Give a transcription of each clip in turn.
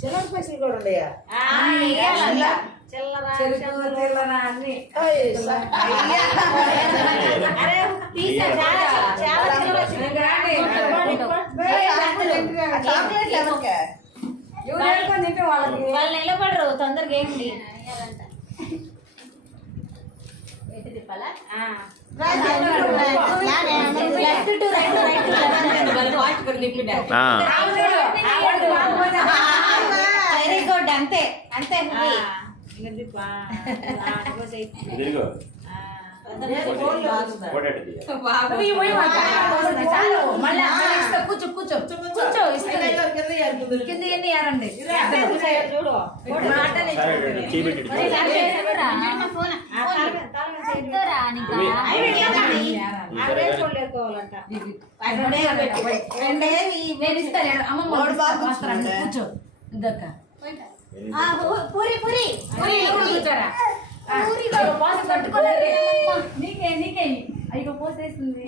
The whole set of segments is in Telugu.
చిల్లర పైసలు కూడా ఉన్నాయా చిల్లర చెరుకు చిల్లర అన్ని వెరీ గుడ్ అంతే అంతే. కూర్చో కూర్చో కూర్చో కింద ఎన్ని ఏరండి చూడు కూర్చో. ఇద్దక్క పూరి పూరి. పూరి కూర్చోరా? నీకే నీకే. అయ్యో పోసేస్తుంది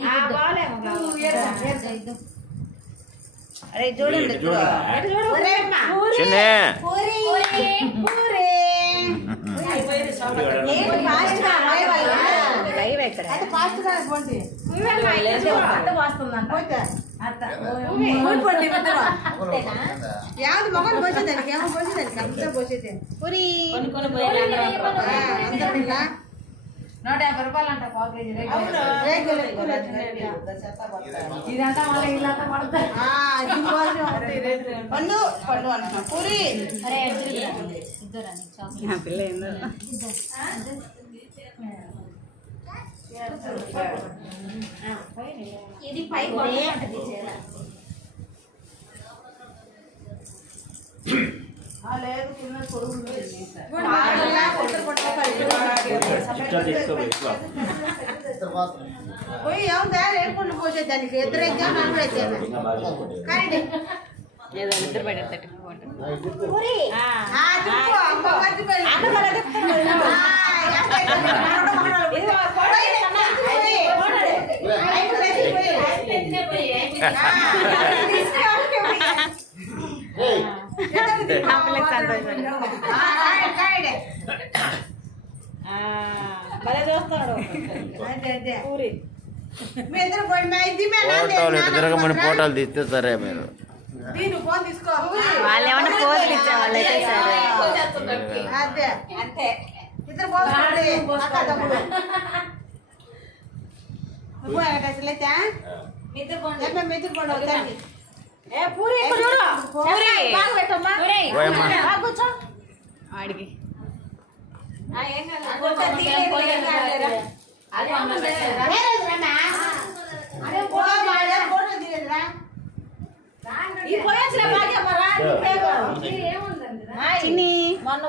అరే చూడండి. చిన్నే. పూరి పూరి అయితే ఫాస్ట్గా పోండి అత్త పోస్తుందంట అత్త పోండి అంతేనా యావది మొగలు పోసేదానికి ఏమో పోసేదానికి అంతా పోసేదాన్ని పూరి అందరిలా నూట యాభై రూపాయలు అంట పావు కేజీ రేటు. రేగులు ఎక్కువ లేదు. ఇదంతా మళ్ళీ ఇల్లంతా పడతాయి ఆ, ఇది పోసి పండు పండు అంటున్నా పూరి అరే ఇద్దరురా. ఇది పై ఉంటుంది చీర పోయి ఏముందా రేపు పోసేదానికి ఇద్దరు ఇంకా బాగా చేసుకోండి. కానీ భలే చూస్తాడు అదే, ఇద్దరు ఫోటోలు ఇటు తిరగమని ఫోటోలు తీస్తే సరే మీరు వాళ్ళు ఏమన్నా పోజులు ఇచ్చేవాళ్ళు అయితే సరే అంతే ఇద్దరు అక్క తమ్ముడు నువ్వు అసలు అయితే నిద్ర పోండి చెప్పే మెచ్చుకు పండు అవుతాను ఏ పూరి ఇక్కడ చూడు పూరి బాగా పెట్టమ్మా పోయమ్మా. బాగా కూర్చో వాడికి ఆ, ఏం కాదు. ఫోటో తీయలేదు, ఏం కాదులేరా. అది అమ్మ పెట్టలేదా? అదే ఫోటో మాడే ఫోటో తీయదురా ఈ పోయేసిరా భాగ్యమ్మ రా, నీకేమో. ఇదో. ఏముందండి రా. మొన్న